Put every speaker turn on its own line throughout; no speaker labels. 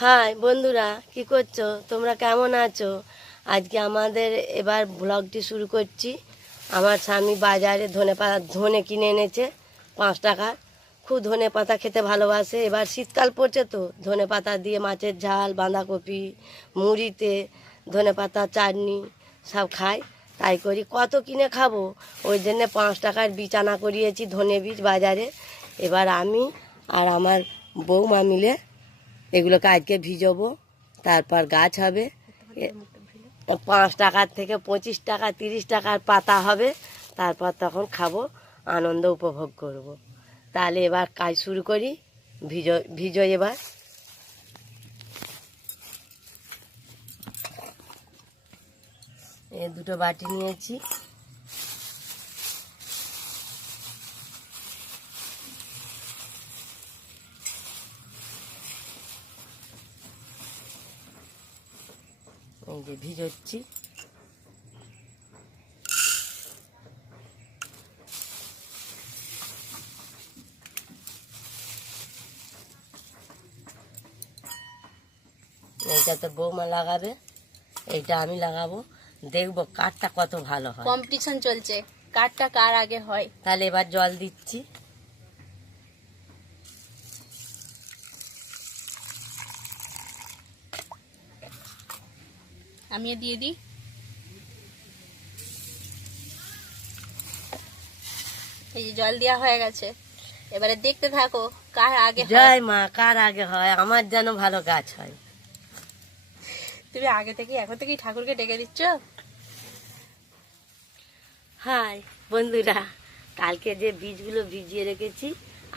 High, বন্ধুরা, কি করছ? তোমরা কেমন আছো? আজকে আমাদের এবার ব্লগটি শুরু করছি। আমার স্বামী বাজারে ধনে পাতা ধনে কিনে এনেছে, পাঁচ টাকা। খুব ধনে পাতা খেতে ভালোবাসে। এবার শীতকাল পড়ছে তো, ধনে পাতা দিয়ে মাছের ঝাল, বাঁধাকপি, মুড়িতে ধনে পাতা, চাটনি সব খাই। তাই করি। কত কিনে খাব? ওই জন্যে পাঁচ টাকার বীজ আনা করিয়েছি ধনে বীজ বাজারে। এবার আমি আর আমার বৌমা মিলে এগুলোকে আজকে ভিজবো, তারপর গাছ হবে। পাঁচ টাকার থেকে পঁচিশ টাকা, তিরিশ টাকার পাতা হবে, তারপর তখন খাব, আনন্দ উপভোগ করব। তাহলে এবার কাজ শুরু করি, ভিজো ভিজো এবার। এ দুটো বাটি নিয়েছি। এই যে ভিজোচ্ছি। এইটা তো বৌমা লাগাবে এইটা আমি লাগাবো। দেখব কাঠটা কত ভালো হয়।
কম্পিটিশন চলছে। কারটা কার আগে হয়?
তাহলে এবার জল দিচ্ছি।
আমিও দিয়ে দিই। এই যে জল দেওয়া হয়ে গেছে। এবারে দেখতে থাকো কার আগে
জয় মা কার আগে হয়? আমার যেন ভালো গাছ হয়।
তুমি আগে থেকে এখন থেকেই ঠাকুরকে ডেকে দিচ্ছ?
হাই বন্ধুরা কালকে যে বীজগুলো ভিজিয়ে রেখেছি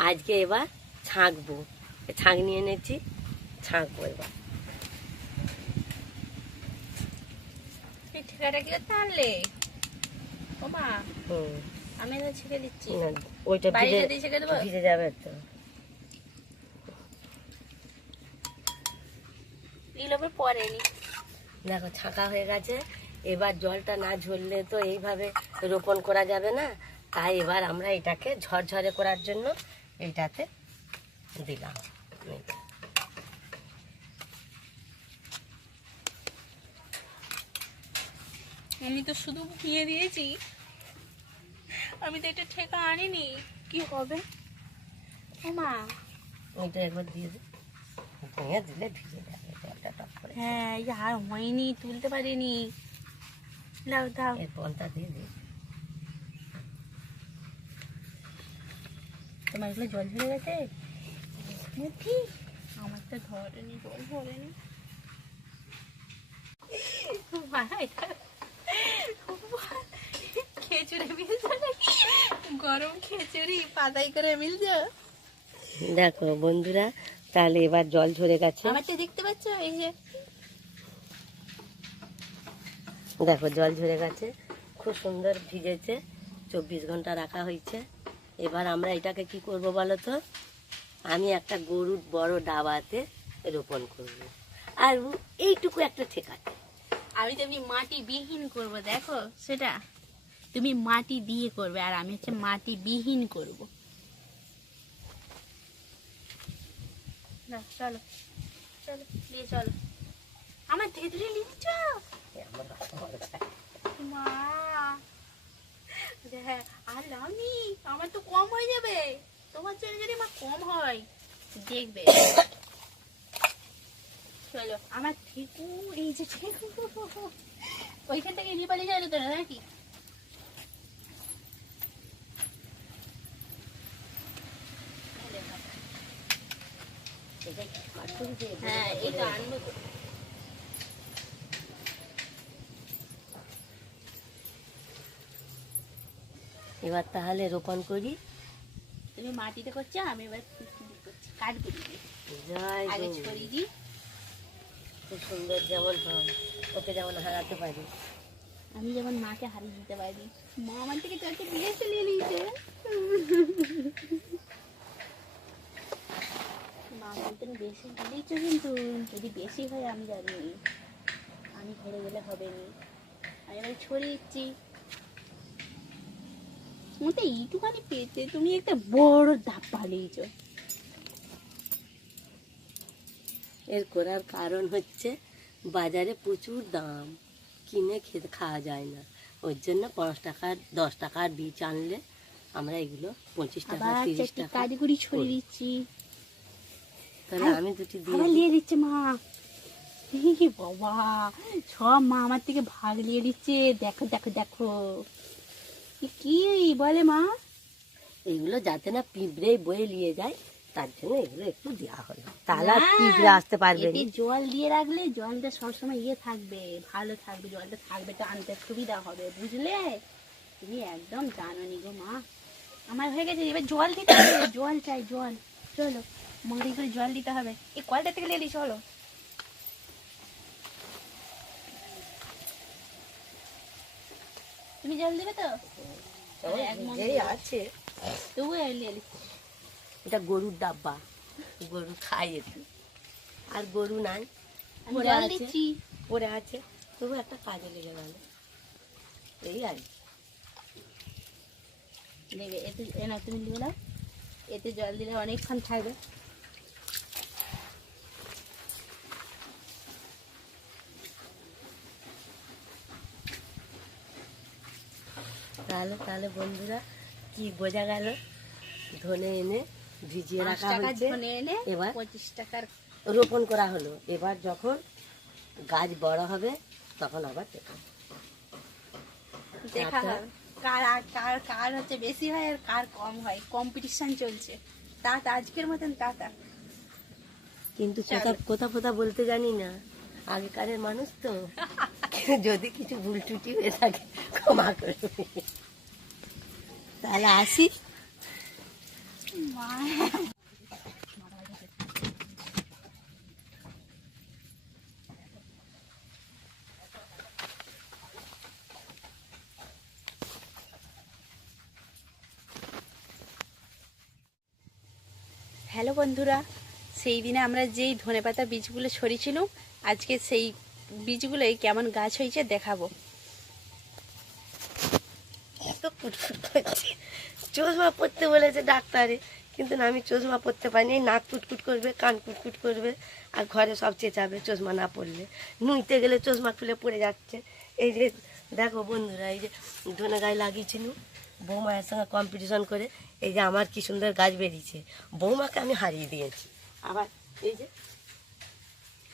আজকে এবার ছাঁকবো। ছাঁক নিয়ে এনেছি ছাঁকবো এবার।
ঠিকাটা কি
হুম।
আমি ছেড়ে দিচ্ছি।
ওইটা ভিজে যাবে তো।
পরেনি
দেখো ছাঁকা হয়ে গেছে। এবার জলটা না ঝরলে তো এইভাবে রোপণ করা যাবে না। তাই এবার আমরা এটাকে ঝরঝরে করার জন্য এইটাতে দিলাম।
আমি তো শুধু নিয়ে দিয়েছি। আমি তো এটা ঠেকা আনিনি। কি হবে? মা।
একবার দিয়ে ভেঙে দিলে ভিজে যাবে জলটা টপ করে।
হ্যাঁ এই আর হয়নি তুলতে পারিনি। দাও দাও।
এর দিয়ে
তোমার এগুলো জল ঝরে গেছে? আমার তো ধরেনি জল এটা- বাবা, মিলছে গরম খেচুড়ি পাতাই করে মিলছে।
দেখো বন্ধুরা তাহলে এবার জল ঝরে গেছে।
দেখতে পাচ্ছ এই যে।
দেখো জল ঝরে গেছে। খুব সুন্দর ভিজেছে। চব্বিশ ঘণ্টা রাখা হয়েছে। এবার আমরা এটাকে কি করব বলো তো? আমি একটা গরুর বড় ডাবাতে রোপণ করব। আর এইটুকু একটা ঠেকাতে।
আমি তেমনি মাটি বিহীন করব দেখো সেটা। তুমি মাটি দিয়ে করবে, আর আমি হচ্ছে মাটি বিহীন করব চলো হ্যাঁ আমার তো কম হয়ে যাবে। তোমার জন্য যদি কম হয়, দেখবে। চলো, আমার ঠেকু এই যে ওইখান থেকে নিয়ে পালিয়ে যাবে তো নাকি? হ্যাঁ আনব
এবার তাহলে রোপণ করি।
তুমি মাটিতে করছ আমি এবার আগে ছড়িয়ে দিই।
খুব সুন্দর যেমন হয় ওকে যেমন হারাতে পারি।
আমি যেমন মাকে হারিয়ে দিতে পারি। মা আমার থেকে চলছে বিয়ে চলে নিয়েছে মা বলতেন বেশি দিয়েছ কিন্তু যদি বেশি হয় আমি জানি আমি হেরে গেলে হবে না। আমি এবার মতে এইটুখানি পেতে তুমি একটা বড় ধাপ পালিয়েছ
এর করার কারণ হচ্ছে বাজারে প্রচুর দাম। কিনে খেতে খাওয়া যায় না। ওর জন্য পাঁচ টাকার দশ টাকার বীজ আনলে আমরা এগুলো পঁচিশ টাকা তিরিশ টাকা
কারিগরি ছড়িয়ে দিচ্ছি।
তাহলে আমি দুটি দিয়ে
দিচ্ছে মা। বাবা। সব মা আমার থেকে ভাগ নিয়ে দেখো দেখো দেখো। কি বলে মা?
এগুলো যাতে না পিঁপড়ে বয়ে নিয়ে যায় তার জন্য এগুলো একটু দেওয়া হলো। তাহলে পিঁপড়ে আসতে পারবে
জল দিয়ে রাখলে জলটা সবসময় ইয়ে থাকবে ভালো থাকবে জলটা থাকবে তো আনতে সুবিধা হবে বুঝলে? তুমি একদম জানো নি গো মা। আমার হয়ে গেছে এবার জল দিতে জল চাই জল। চলো। মরি করে জল দিতে হবে। এই কলটা থেকে লেলি চলো তুমি জল দেবে তো?
আছে।
তবু
এটা গরুর ডাব্বা। গরু খায় একটু আর গরু নাই।
জল
আছে। তবু একটা কাজে লেগে গেল। এই আর।
নেবে এতে এ না তুমি নিয়ে না। এতে জল দিলে অনেকক্ষণ থাকবে।
তাহলে তাহলে বন্ধুরা কি বোঝা গেল? ধনে এনে ভিজিয়ে রাখা হয়েছে এবার
পঁচিশ টাকার
রোপণ করা হলো। এবার যখন গাছ বড় হবে তখন আবার
দেখা। হবে। কার কার কার হচ্ছে বেশি হয় আর কার কম হয়? কম্পিটিশন চলছে। তাতা আজকের মতন তাতা
কিন্তু
চলো।
কথা কথা বলতে জানি না। আগেকারের মানুষ তো যদি কিছু ভুল টুটি হয়ে থাকে ক্ষমা করবে তাহলে আসি।
হ্যালো বন্ধুরা, সেই দিনে আমরা যেই ধনেপাতা বীজগুলো ছড়িয়েছিলাম আজকে সেই বীজগুলোই কেমন গাছ হয়েছে দেখাবো।
চশমা পরতে বলেছে ডাক্তারে। কিন্তু না, আমি চশমা পরতে পারিনি এই নাক কুটকুট করবে, কান কুটকুট করবে, আর ঘরে সব চেঁচাবে চশমা না পরলে। নুইতে গেলে চশমা খুলে পড়ে যাচ্ছে। এই যে, দেখো বন্ধুরা, এই যে ধনে গায়ে লাগিয়েছিল, বৌমায়ের সঙ্গে কম্পিটিশন করে, এই যে আমার কি সুন্দর গাছ বেরিয়েছে। বৌমাকে আমি হারিয়ে দিয়েছি। আবার এই যে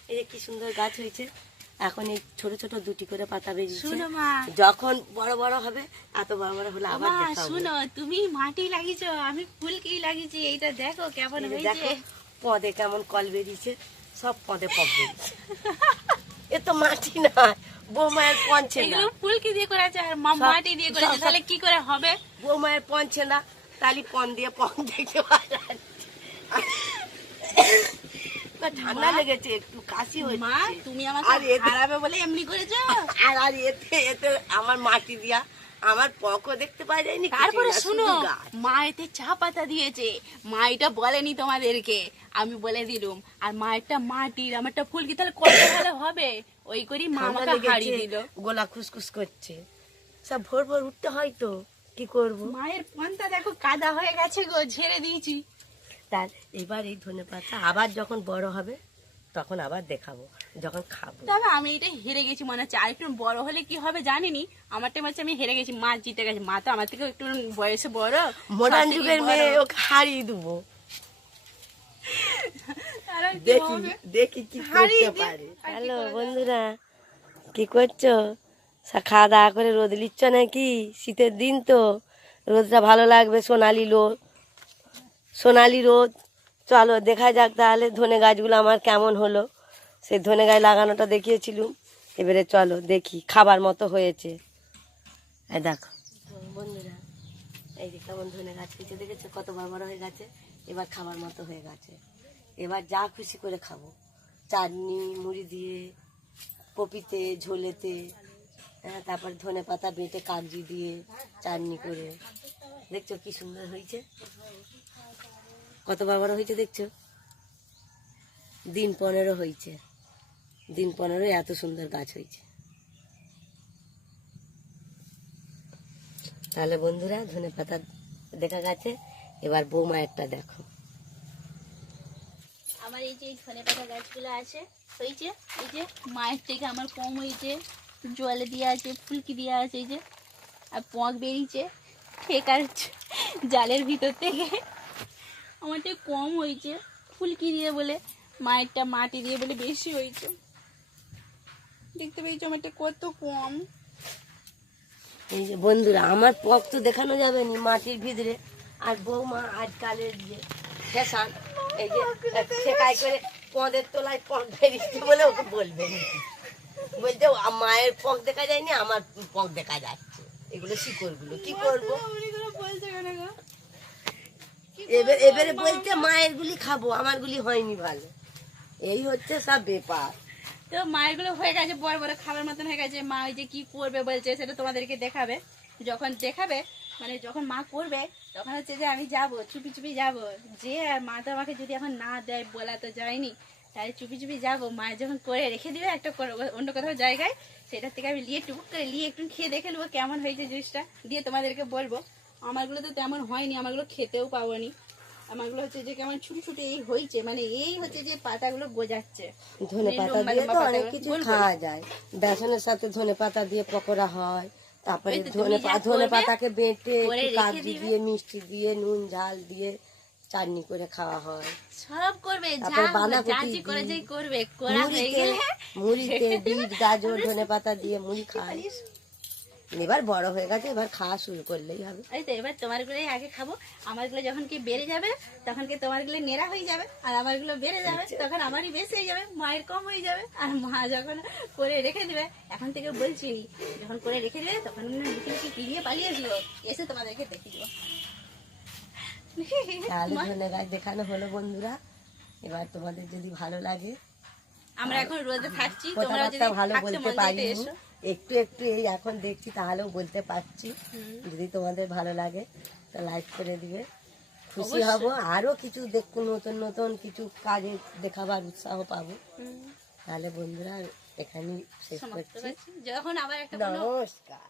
এই যে কি সুন্দর গাছ হয়েছে। এখন এই ছোট ছোট দুটি করে পাতা বেরিয়েছে।
শুনো মা।
যখন বড় বড় হবে এত বড় বড় হলে আবার
শুনো তুমি মাটি লাগিয়েছো আমি ফুলকি লাগিয়েছি এইটা দেখো কেমন হয়েছে।
পদে কেমন কল বেরিয়েছে সব পদে পদ বেরিয়েছে। এ তো মাটি না বৌমায়ের পঞ্চে না।
এগুলো ফুলকি দিয়ে করেছে আর মাটি দিয়ে করেছে তাহলে কি করে হবে?
বৌমায়ের পঞ্চে না তালি পন দিয়ে পন দেখতে পাওয়া ঠান্ডা লেগেছে একটু কাশি হয়েছে।
মা তুমি আমাকে
আর এতে-
হারাবে বলে এমনি করেছ?
আর আর এতে এতে আমার মাটি দিয়া আমার দেখতে পাওয়া যায়নি
তারপরে শুনো মা এতে চা পাতা দিয়েছে। মা এটা বলেনি তোমাদেরকে আমি বলে দিলুম। আর মা একটা মাটির আমারটা ফুলকি তাহলে কত ভালো হবে? ওই করি মা আমাকে হারিয়ে দিল।
গলা খুসখুস করছে। সব ভোর ভোর উঠতে হয় তো কি করব?
মায়ের পন্থা দেখো কাদা হয়ে গেছে গো ঝেড়ে দিয়েছি।
তার এবার এই ধনে পাতা আবার যখন বড় হবে তখন আবার দেখাবো যখন খাব।
তবে আমি এটা হেরে গেছি মনে হচ্ছে। আর একটু বড় হলে কি হবে জানিনি? আমার টাইম হচ্ছে আমি হেরে গেছি মা জিতে গেছে। মা তো আমার থেকে একটু বয়সে বড়।
মডার্ন যুগের। মেয়ে ওকে হারিয়ে দেবো। দেখি দেখি কি করতে পারে। হ্যালো বন্ধুরা কি করছ? খাওয়া দাওয়া করে রোদ নিচ্ছ নাকি? শীতের দিন তো। রোদটা ভালো লাগবে সোনালি রোদ সোনালি রোদ। চলো, দেখা যাক তাহলে ধনে গাছগুলো আমার কেমন হলো। সেই ধনে গাছ লাগানোটা দেখিয়েছিলুম। এবারে চলো, দেখি, খাবার মতো হয়েছে। এই দেখো। বন্ধুরা, এই যে কেমন ধনে গাছ হয়েছে, দেখেছ? কত বড় বড় হয়ে গেছে। এবার খাবার মতো হয়ে গেছে। এবার যা খুশি করে খাব। চাটনি, মুড়ি দিয়ে কপিতে ঝোলেতে হ্যাঁ তারপর ধনে পাতা বেটে, কাগজি দিয়ে, চাটনি করে। দেখছ কি সুন্দর হয়েছে? কত বড় হয়েছে দেখছ? দিন পনেরো হয়েছে। দিন পনেরো এত সুন্দর গাছ হয়েছে। তাহলে বন্ধুরা, ধনে পাতা দেখা গেছে। এবার বৌমায়েরটা দেখো।
আমার এই যে ধনে পাতা গাছগুলো আছে, হয়েছে? এই যে মায়ের থেকে আমার কম হয়েছে। জলে দিয়ে আছে, ফুলকি দিয়ে আছে, এই যে। আর পঁক বেরিয়েছে। ফেকার জালের ভিতর থেকে আমারটা কম হয়েছে। ফুলকি দিয়ে বলে, মায়েরটা মাটি দিয়ে বলে বেশি হয়েছে। দেখতে পেয়েছ আমারটা কত কম।
এই যে বন্ধুরা, আমার পক তো দেখানো যাবে না মাটির ভিতরে। আর বৌমা আজকালের যে ফ্যাশন, এই যে ঠেকাই করে পদের তোলায় পক বেরিয়েছে বলে ওকে বলবে। বলতে মায়ের পক দেখা যায়নি, আমার পক দেখা যাচ্ছে এগুলো শিকড়গুলো কি করব? এবার এবারে বলতে মায়ের গুলি খাব আমার গুলি হয়নি ভালো। এই হচ্ছে সব ব্যাপার।
তো মায়েরগুলো হয়ে গেছে বড় বড় খাবার মতন হয়ে গেছে। মা ওই যে কি করবে বলছে সেটা তোমাদেরকে দেখাবে। যখন দেখাবে মানে যখন মা করবে তখন হচ্ছে যে আমি যাব চুপি চুপি যাব। যে মা তো আমাকে যদি এখন না দেয় বলা তো যায়নি তাই চুপি চুপি যাব। মায়ের যখন করে রেখে দিবে একটা করে অন্য কোথাও জায়গায় সেটা থেকে আমি নিয়ে টুকুক করে নিয়ে একটু খেয়ে দেখে নেব কেমন হয়েছে জিনিসটা দিয়ে তোমাদেরকে বলব আমারগুলো তো তেমন হয়নি আমারগুলো খেতেও পাবোনি আমারগুলো হচ্ছে যে কেমন ছুটি ছুটি এই হয়েছে মানে এই হচ্ছে যে পাতাগুলো গোজাচ্ছে
ধনে পাতা
লম্বা
দিয়ে তো অনেক কিছু। খাওয়া যায় বেসনের সাথে ধনে পাতা দিয়ে পকোড়া হয় তারপরে ধনে ধনে পাতাকে বেটে
দিবে।
দিয়ে মিষ্টি দিয়ে নুন ঝাল দিয়ে চাটনি করে খাওয়া হয়।
সব করবে
বাঁধাকপি
করে। যাই করবে করা হয়ে গেলে।
মুড়িতে বিট গাজর ধনে পাতা দিয়ে মুড়ি খায়। এবার বড় হয়ে গেছে এবার খাওয়া শুরু করলেই হবে।
এই তো এবার তোমার গুলোই আগে খাব। আমারগুলো যখন কি বেড়ে যাবে তখন কি তোমারগুলো নেড়া হয়ে যাবে? আর আমারগুলো বেড়ে যাবে তখন আমারই বেশি হয়ে যাবে মায়ের কম হয়ে যাবে। আর মা যখন করে রেখে দিবে এখন থেকে বলছি যখন করে রেখে দিবে তখন লুকি লুকি পিড়িয়ে পালিয়ে আসব এসে তোমাদেরকে দেখে দিবো।
তাহলে ধনে গাছ দেখানো হলো বন্ধুরা। এবার তোমাদের যদি ভালো লাগে
আমরা এখন রোদে থাকছি তোমরা যদি
ভালো বলতে পারি একটু একটু এই এখন দেখছি তাহলেও বলতে পারছি। যদি তোমাদের ভালো লাগে তো লাইক করে দিবে। খুশি হব। আরও কিছু দেখব নতুন নতুন কিছু কাজে দেখাবার উৎসাহ পাবো। তাহলে বন্ধুরা এখানেই শেষ করছি।
যখন আবার একটা
নমস্কার।